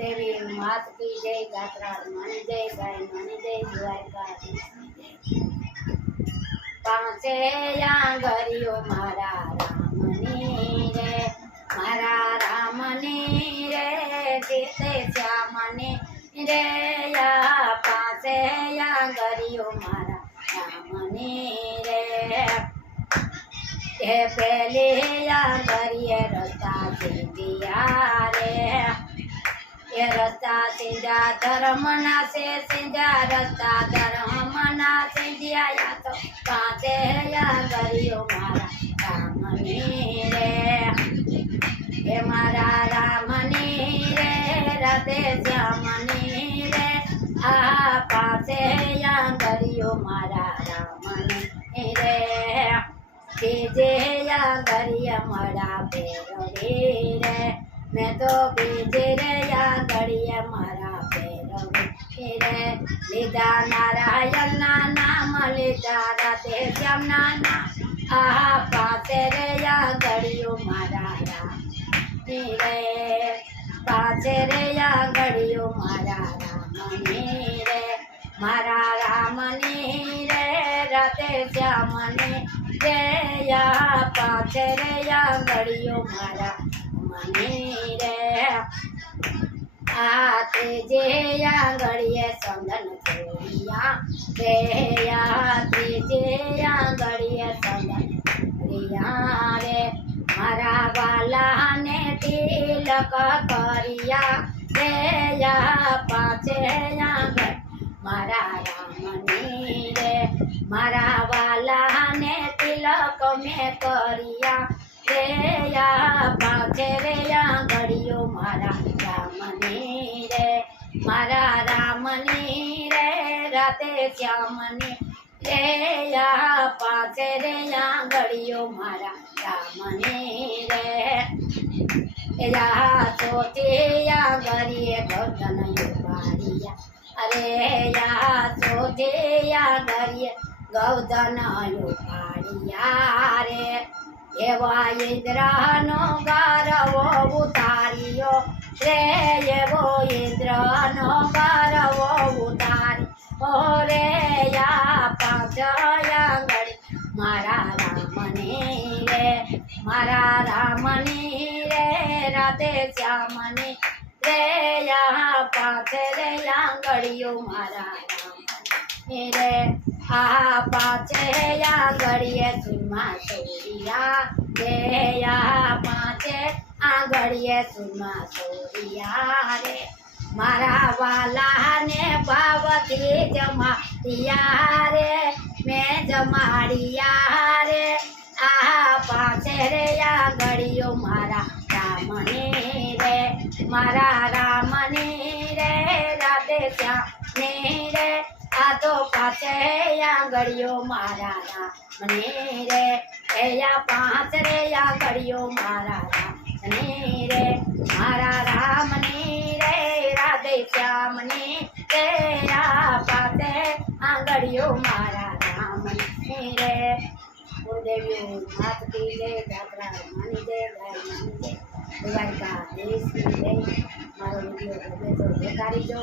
देवी मात की जय, गात्रा मानी जय, गाय मानी जय, द्वारकाधीश पांचे आंगरियो मारा रामनी रे, मारा रामनी रे, सीते श्यामनी रे, या पांचे आंगरियो मारा रामनी रे। ये पहले आंगरिये रस्ता सिंधिया रे, ये रस्ता सिंजा धर्मना से सिंजा, रस्ता धर्मना सिंधिया, या तो पांचे आंगरियो मारा रामनी रे, हे मारा रामनी रे, राधे श्यामनी रे, आ पांचे आंगरियो मारा रामनी रे। बीजे आंगरिया मारा भैरवी रे, मैं तो बीजे रे आंगरिया मारा भैरवी रे। लीधा नारायण ना नाम, लीधा राधे श्याम ना नाम, आहा पांचे रे आंगरियो मारा रामनी रे, पांचे रे आंगरियो मारा रामनी रे, मारा रामनी रे, राधे श्यामनी रे, या पांचे रे आंगरियो मारा मनी रे। आते जे आंगरिये संगन छोड़िया रे, या जे आंगरिये संगन रिया रे, मारा वाला ने तिलक करिया रे, या पांचे आंगर मारा रामनी रे, मारा वाला ने तिलक में करिया रे, या पांचे रे आंगरियो मारा रामनी रे, मारा रामनी रे, राधे श्यामनी रे, या पांचे रे आंगरियो मारा रामनी रे। या सोचे आंगरिये गर्दन उपाड़िया, अरे या सोचे आंगरिये गौदन उपाड़िया रे, एवा इंद्रनो गारवो उतारियो रे, एवो इंद्रनो गारवो उतारी ओ रे, या पांच आंगरी मारा रामनी रे, मारा रामनी रे, राधे श्यामनी रे, या पांचे रे आंगरियो मारा रामनी रे, आ पांचे आंगरिये सुरमा सोरिया रे, या पांचे आंगरिये सुरमा सोरिया रे, मारा वाला ने पावती जमाड़िया रे, मैं जमाड़िया रे, आ पांचे रे आंगरियो मारा रामनी रे, मारा रामनी रे, राधे श्यामनी रे, आ तो पांचे आंगरियो मारा रामनी रे, या पांच रे आंगरियो मारा रामनी रे, मारा रामनी रे, राधे श्यामनी रे, या पांचे आंगरियो मारा रामनी रे। गुरुदेवी मात की जय, गात्रा मानी जय, गाय मानी जय, द्वारकाधीश की जय। मारो वीडियो गमे तो बेकारी जो